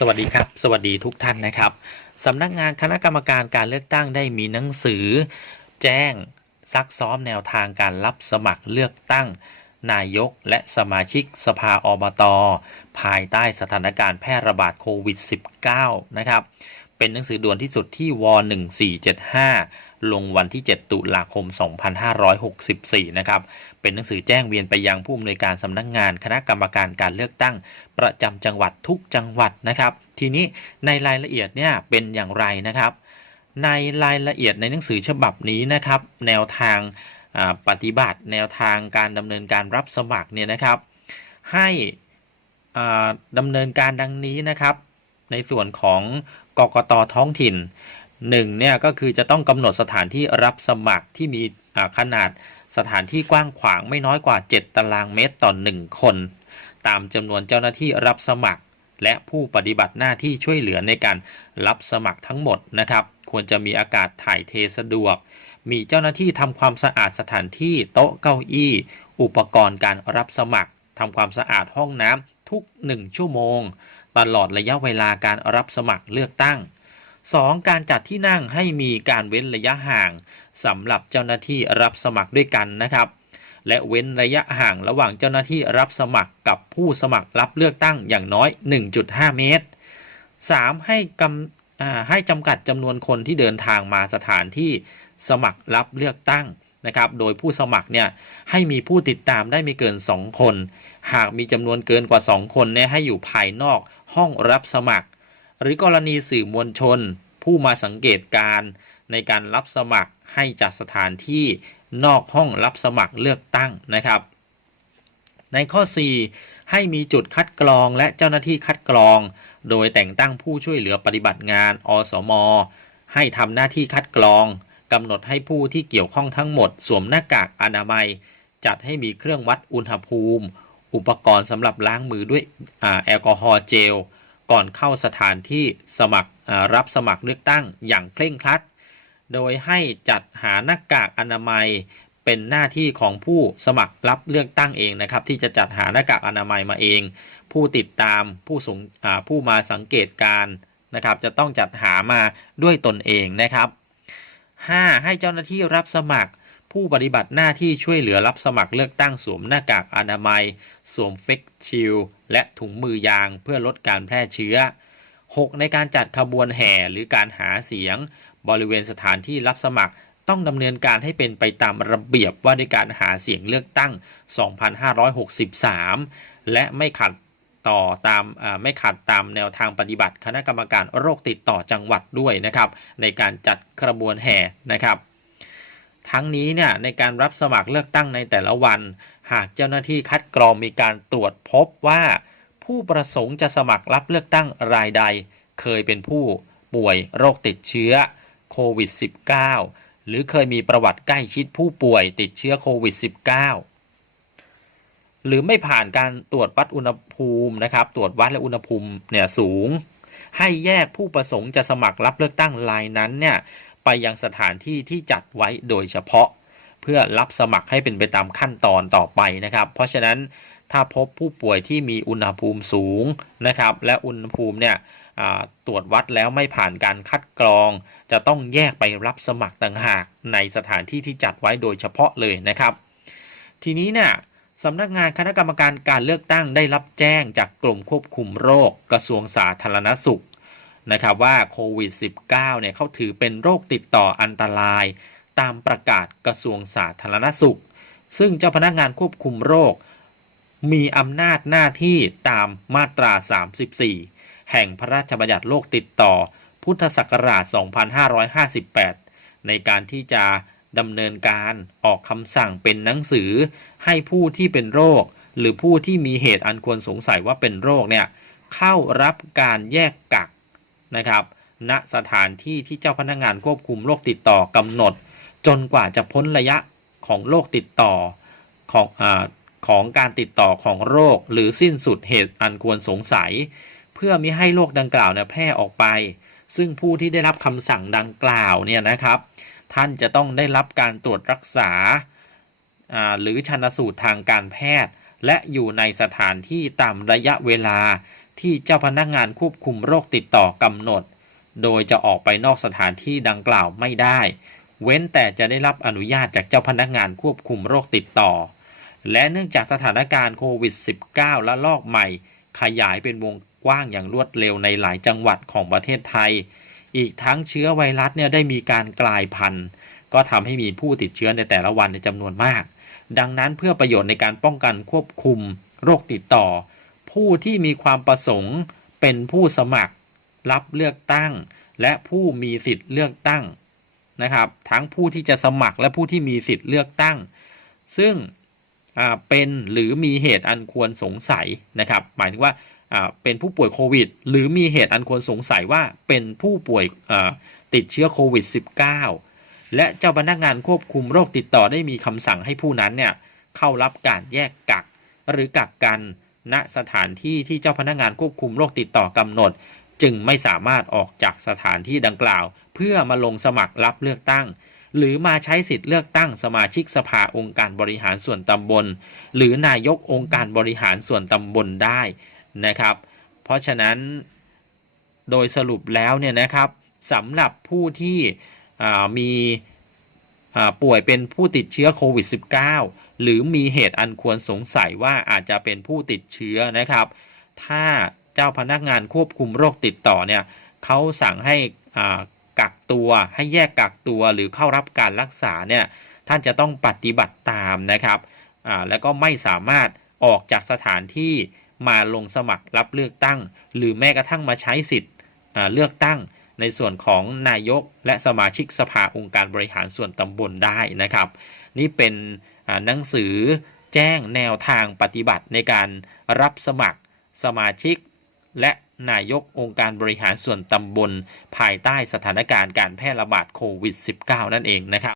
สวัสดีครับ สวัสดีทุกท่านนะครับสำนักงานคณะกรรมการการเลือกตั้งได้มีหนังสือ แจ้งซักซ้อมแนวทางการรับสมัครเลือกตั้ง นายกและสมาชิกสภาอบตภายใต้สถานการณ์แพร่ระบาดโควิด -19 นะครับ เป็นหนังสือด่วนที่สุดที่ว 1475 ลงวันที่ 7 ตุลาคม 2564 นะครับ เป็นหนังสือแจ้งเวียนไปยังผู้อำนวยการสำนักงานคณะกรรมการการเลือกตั้ง ประจำจังหวัดทุกจังหวัดนะครับ ทีนี้ในรายละเอียดเนี่ยเป็นอย่างไรนะครับ ในรายละเอียดในหนังสือฉบับนี้นะครับ แนวทางปฏิบัติแนวทางการดำเนินการรับสมัครเนี่ยนะครับ ให้ดำเนินการดังนี้นะครับ ในส่วนของกกตท้องถิ่น หนึ่งเนี่ยก็คือจะต้องกำหนดสถานที่รับสมัครที่มีขนาดสถานที่กว้างขวางไม่น้อยกว่า 7 ตารางเมตรต่อ 1 คน ตามจำนวนเจ้าหน้าที่รับสมัคร และผู้ปฏิบัติหน้าที่ช่วยเหลือในการรับสมัครทั้งหมดนะครับ ควรจะมีอากาศถ่ายเทสะดวก มีเจ้าหน้าที่ทำความสะอาดสถานที่โต๊ะเก้าอี้ อุปกรณ์การรับสมัครทำความสะอาดห้องน้ำทุก 1 ชั่วโมง ตลอดระยะเวลาการรับสมัครเลือกตั้ง 2. การจัดที่นั่งให้มีการเว้นระยะห่างสำหรับเจ้าหน้าที่รับสมัครด้วยกันนะครับ และเว้นระยะห่างระหว่างเจ้าหน้าที่รับสมัครกับผู้สมัครรับเลือกตั้งอย่างน้อย 1.5 เมตร 3. ให้กำอ่าให้จำกัดจำนวนคนที่เดินทางมาสถานที่สมัครรับเลือกตั้งนะครับ โดยผู้สมัครเนี่ยให้มีผู้ติดตามได้ไม่เกิน 2 คน หากมีจำนวนเกินกว่า 2 คนเนี่ยให้อยู่ภายนอกห้องรับสมัคร หรือกรณีสื่อมวลชน ผู้มาสังเกตการณ์ในการรับสมัครให้จัดสถานที่นอกห้องรับสมัครเลือกตั้งนะครับ ในข้อ 4 ให้มีจุดคัดกรองและเจ้าหน้าที่คัดกรอง โดยแต่งตั้งผู้ช่วยเหลือปฏิบัติงาน อสม ให้ทำหน้าที่คัดกรองกำหนดให้ผู้ที่เกี่ยวข้องทั้งหมด สวมหน้ากากอนามัย จัดให้มีเครื่องวัดอุณหภูมิ อุปกรณ์สำหรับล้างมือด้วยอแอลกอฮอล์เจล ก่อนเข้าสถานที่สมัครรับสมัครเลือกตั้งอย่างเคร่งครัด โดยให้จัดหาหน้ากากอนามัยเป็นหน้าที่ของผู้สมัครรับเลือกตั้งเองนะครับ ที่จะจัดหาหน้ากากอนามัยมาเอง ผู้ติดตามผู้สงผู้มาสังเกตการณ์นะครับ จะต้องจัดหามาด้วยตนเองนะครับ 5. ให้เจ้าหน้าที่รับสมัคร ผู้ปฏิบัติหน้าที่ช่วยเหลือรับสมัครเลือกตั้งสวมหน้ากากอนามัย สวมเฟกชิลและถุงมือยางเพื่อลดการแพร่เชื้อ 6. ในการจัดขบวนแห่หรือการหาเสียง บริเวณสถานที่รับสมัครต้องดำเนินการให้เป็นไปตามระเบียบว่าด้วยการหาเสียงเลือกตั้ง 2563 และไม่ขัดต่อตามไม่ขัดตามแนวทางปฏิบัติ คณะกรรมการโรคติดต่อจังหวัดด้วยนะครับ ในการจัดขบวนแห่นะครับ ทั้งนี้เนี่ยในการรับสมัครเลือกตั้งในแต่ละวัน หากเจ้าหน้าที่คัดกรองมีการตรวจพบว่า ผู้ประสงค์จะสมัครรับเลือกตั้งรายใด เคยเป็นผู้ป่วยโรคติดเชื้อโควิด -19 หรือเคยมีประวัติใกล้ชิดผู้ป่วยติดเชื้อโควิด -19 หรือไม่ผ่านการตรวจวัดอุณหภูมินะครับ ตรวจวัดและอุณหภูมิเนี่ยสูง ให้แยกผู้ประสงค์จะสมัครรับเลือกตั้งรายนั้นเนี่ย ไปยังสถานที่ที่จัดไว้โดยเฉพาะ เพื่อรับสมัครให้เป็นไปตามขั้นตอนต่อไปนะครับ เพราะฉะนั้นถ้าพบผู้ป่วยที่มีอุณหภูมิสูงนะครับ และอุณหภูมิเนี่ยตรวจวัดแล้วไม่ผ่านการคัดกรอง จะต้องแยกไปรับสมัครต่างหากในสถานที่ที่จัดไว้โดยเฉพาะเลยนะครับ ทีนี้เนี่ยสำนักงานคณะกรรมการการเลือกตั้งได้รับแจ้งจากกรมควบคุมโรค กระทรวงสาธารณสุข นะครับว่าโควิด -19 เนี่ยเขาถือเป็นโรคติดต่ออันตราย ตามประกาศกระทรวงสาธารณสุข ซึ่งเจ้าพนักงานควบคุมโรค มีอำนาจหน้าที่ตามมาตรา 34 แห่งพระราชบัญญัติโรคติดต่อ พุทธศักราช 2558 ในการที่จะดำเนินการออกคำสั่งเป็นหนังสือ ให้ผู้ที่เป็นโรค หรือผู้ที่มีเหตุอันควรสงสัยว่าเป็นโรคเนี่ยเข้ารับการแยกกัก นะครับ ณสถานที่ที่เจ้าพนักงานควบคุมโรคติดต่อกำหนด จนกว่าจะพ้นระยะของโรคติดต่อของอของการติดต่อของโรค หรือสิ้นสุดเหตุอันควรสงสัย เพื่อมิให้โรคดังกล่าวเนี่ยแพร่ออกไป ซึ่งผู้ที่ได้รับคำสั่งดังกล่าวเนี่ยนะครับ ท่านจะต้องได้รับการตรวจรักษาอ่าหรือชันสูตรทางการแพทย์ และอยู่ในสถานที่ตามระยะเวลา ที่เจ้าพนักงานควบคุมโรคติดต่อกำหนด โดยจะออกไปนอกสถานที่ดังกล่าวไม่ได้ เว้นแต่จะได้รับอนุญาตจากเจ้าพนักงานควบคุมโรคติดต่อ และเนื่องจากสถานการณ์โควิด -19 และลอกใหม่ ขยายเป็นวงกว้างอย่างรวดเร็วในหลายจังหวัดของประเทศไทย อีกทั้งเชื้อไวรัสเนี่ยได้มีการกลายพันธุ์ ก็ทำให้มีผู้ติดเชื้อในแต่ละวันในจำนวนมาก ดังนั้นเพื่อประโยชน์ในการป้องกันควบคุมโรคติดต่อ ผู้ที่มีความประสงค์เป็นผู้สมัครรับเลือกตั้ง และผู้มีสิทธิ์เลือกตั้งนะครับ ทั้งผู้ที่จะสมัครและผู้ที่มีสิทธิ์เลือกตั้ง ซึ่งเป็นหรือมีเหตุอันควรสงสัยนะครับ หมายถึงว่าเป็นผู้ป่วยโควิด หรือมีเหตุอันควรสงสัยว่าเป็นผู้ป่วยติดเชื้อโควิด -19 และเจ้าพนักงานควบคุมโรคติดต่อได้มีคำสั่งให้ผู้นั้นเนี่ยเข้ารับการแยกกักหรือกักกัน ณสถานที่ที่เจ้าพนักงานควบคุมโรคติดต่อกำหนด จึงไม่สามารถออกจากสถานที่ดังกล่าว เพื่อมาลงสมัครรับเลือกตั้ง หรือมาใช้สิทธิ์เลือกตั้งสมาชิกสภาองค์การบริหารส่วนตำบล หรือนายกองค์การบริหารส่วนตำบลได้นะครับ เพราะฉะนั้นโดยสรุปแล้วเนี่ยนะครับสำหรับผู้ที่มีป่วยเป็นผู้ติดเชื้อโควิด -19 หรือมีเหตุอันควรสงสัยว่าอาจจะเป็นผู้ติดเชื้อนะครับ ถ้าเจ้าพนักงานควบคุมโรคติดต่อเนี่ยเขาสั่งให้กักตัวให้แยกกักตัวหรือเข้ารับการรักษาเนี่ยท่านจะต้องปฏิบัติตามนะครับแล้วก็ไม่สามารถออกจากสถานที่มาลงสมัครรับเลือกตั้ง หรือแม้กระทั่งมาใช้สิทธิ์เลือกตั้งในส่วนของนายกและสมาชิกสภาองค์การบริหารส่วนตำบลได้นะครับ นี่เป็น หนังสือแจ้งแนวทางปฏิบัติในการรับสมัครสมาชิก และนายกองค์การบริหารส่วนตำบล ภายใต้สถานการณ์การแพร่ระบาดโควิด -19 นั่นเองนะครับ